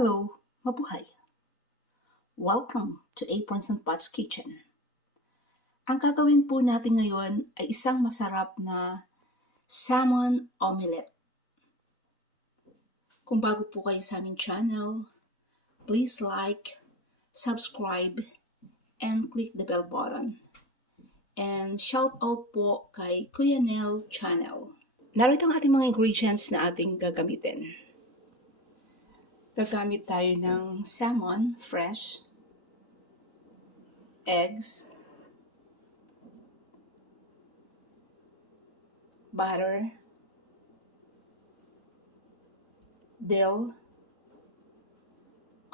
Hello, mabuhay! Welcome to Aprons and Pots Kitchen. Ang gagawin po natin ngayon ay isang masarap na salmon omelette. Kung bago po kayo sa aming channel, please like, subscribe, and click the bell button. And shout out po kay Kuya Nel Channel. Narito ang ating mga ingredients na ating gagamitin. Gagamit tayo ng salmon, fresh, eggs, butter, dill,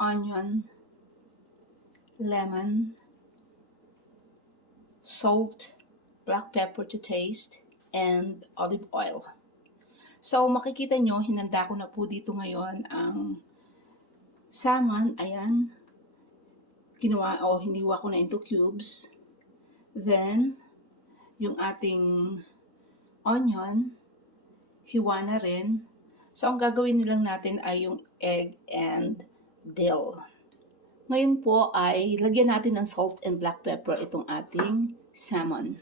onion, lemon, salt, black pepper to taste, and olive oil. So makikita nyo, hinanda ko na po dito ngayon ang salmon. Ayan, hiniwa ko na into cubes. Then, yung ating onion, hiwa na rin. So, ang gagawin nilang natin ay yung egg and dill. Ngayon po ay lagyan natin ng salt and black pepper itong ating salmon.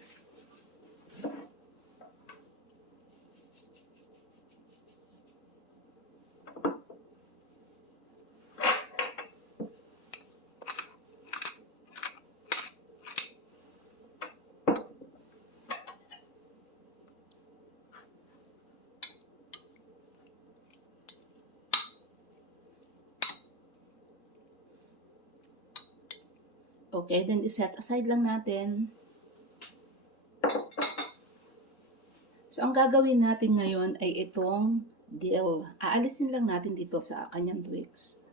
Okay, then iset aside lang natin. So, ang gagawin natin ngayon ay itong dill. Aalisin lang natin dito sa kanyang twigs.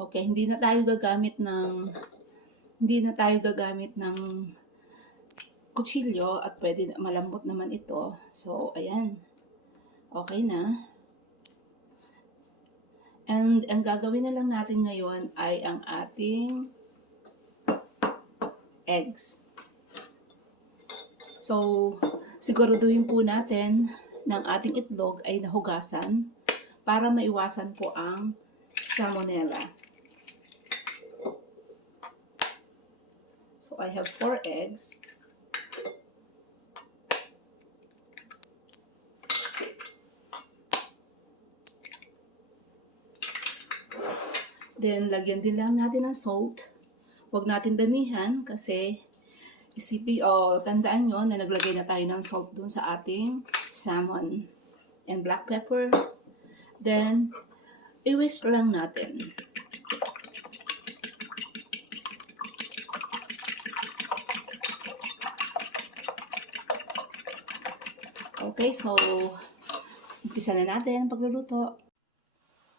Okay, hindi na tayo gagamit ng kutsilyo at pwede malambot naman ito. So, ayan. Okay na. And ang gagawin na lang natin ngayon ay ang ating eggs. So, siguraduhin po natin ng ating itlog ay nahugasan para maiwasan po ang salmonella. So, I have 4 eggs. Then, lagyan din lang natin ng salt. Huwag natin damihan kasi tandaan nyo na naglagay na tayo ng salt dun sa ating salmon. And black pepper. Then, i-whisk lang natin. Okay, so, umpisa na natin pagluluto.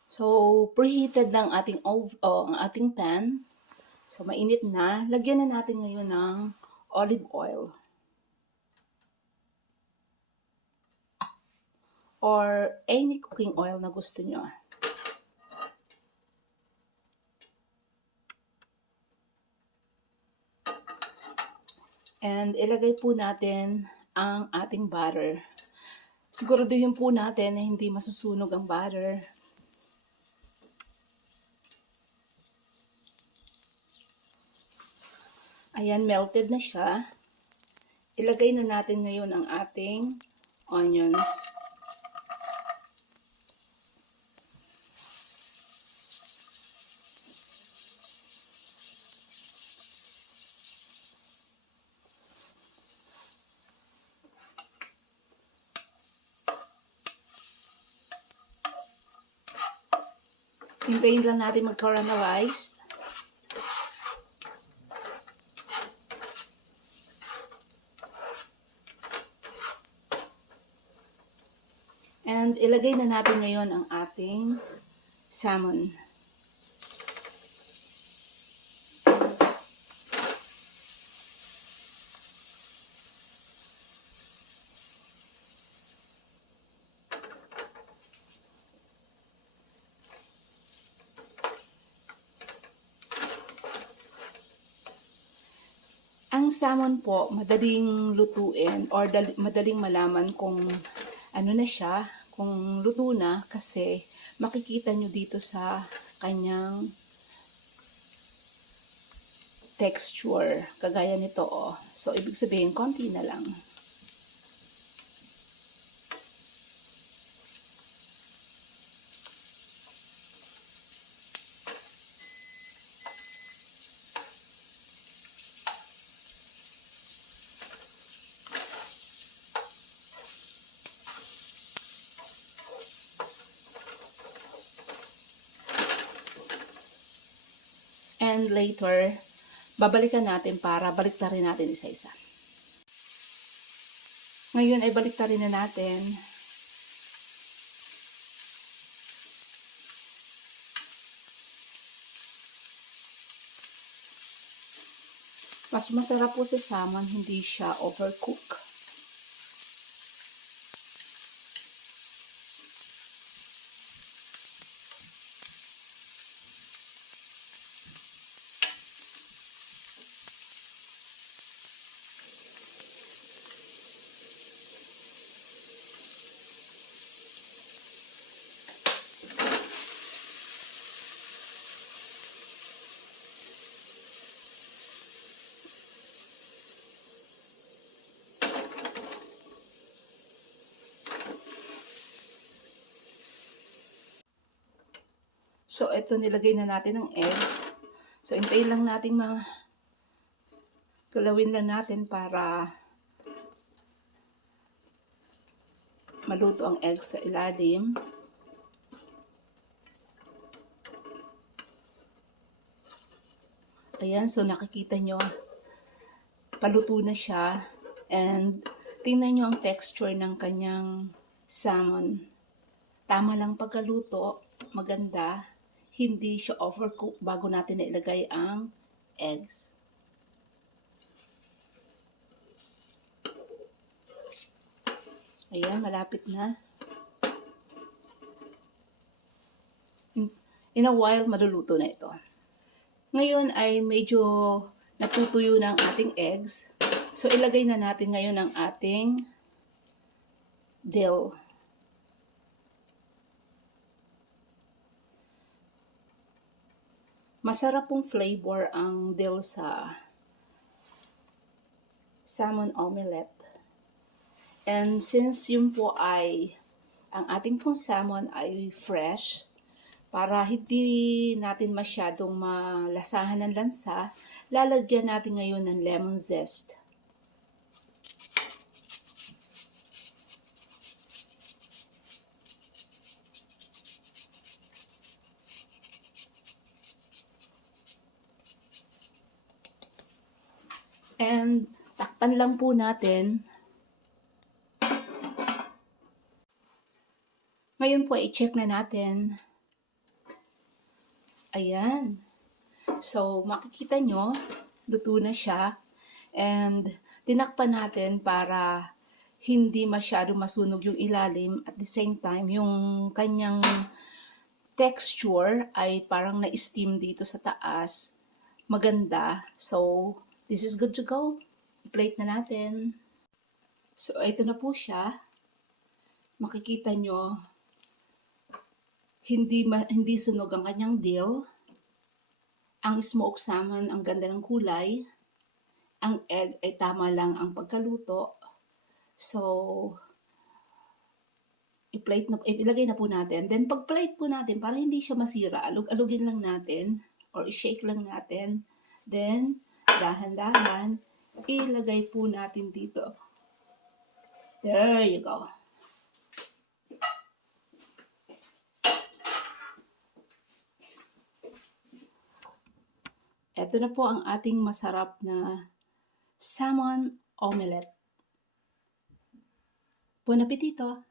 So, preheated ng ang ating pan. So, mainit na. Lagyan na natin ngayon ng olive oil. Or any cooking oil na gusto nyo. And ilagay po natin ang ating butter. Siguraduhin po natin na hindi masusunog ang butter. Ayan, melted na siya. Ilagay na natin ngayon ang ating onions. Hintayin lang natin mag-caramelize. And ilagay na natin ngayon ang ating salmon. Ang salmon po, madaling lutuin or madaling malaman kung ano na siya, kung luto na kasi makikita nyo dito sa kanyang texture. Kagaya nito, oh. So, ibig sabihin, konti na lang. And later, babalikan natin para baliktarin natin isa-isa. Ngayon ay baliktarin na natin. Mas masarap po sa salmon, hindi siya overcook. So, ito nilagay na natin ng eggs. So, hintayin lang natin galawin lang natin para maluto ang eggs sa ilalim. Ayan, so nakikita nyo, paluto na siya. And tingnan nyo ang texture ng kanyang salmon. Tama lang pagkaluto, maganda. Hindi siya overcook bago natin nailagay ang eggs. Ayan, malapit na. In a while, maluluto na ito. Ngayon ay medyo natutuyo na ang ating eggs. So, ilagay na natin ngayon ang ating dill. Masarap pong flavor ang dill sa salmon omelette. And since yun po ay, ang ating pong salmon ay fresh, para hindi natin masyadong malasahan ng lansa, lalagyan natin ngayon ng lemon zest. And takpan lang po natin. Ngayon po, i-check na natin. Ayan. So, makikita nyo, luto na siya. And tinakpan natin para hindi masyado masunog yung ilalim. At the same time, yung kanyang texture ay parang na-steam dito sa taas. Maganda. So, this is good to go. I-plate na natin. So, ito na po siya. Makikita nyo, hindi sunog ang kanyang dill. Ang smoked salmon, ang ganda ng kulay. Ang egg ay tama lang ang pagkaluto. So, ilagay na po natin. Then, pag-plate po natin, para hindi siya masira, alugin lang natin, or i-shake lang natin. Then, dahan-dahan, ilagay po natin dito. There you go. Ito na po ang ating masarap na salmon omelette. Buon appetito!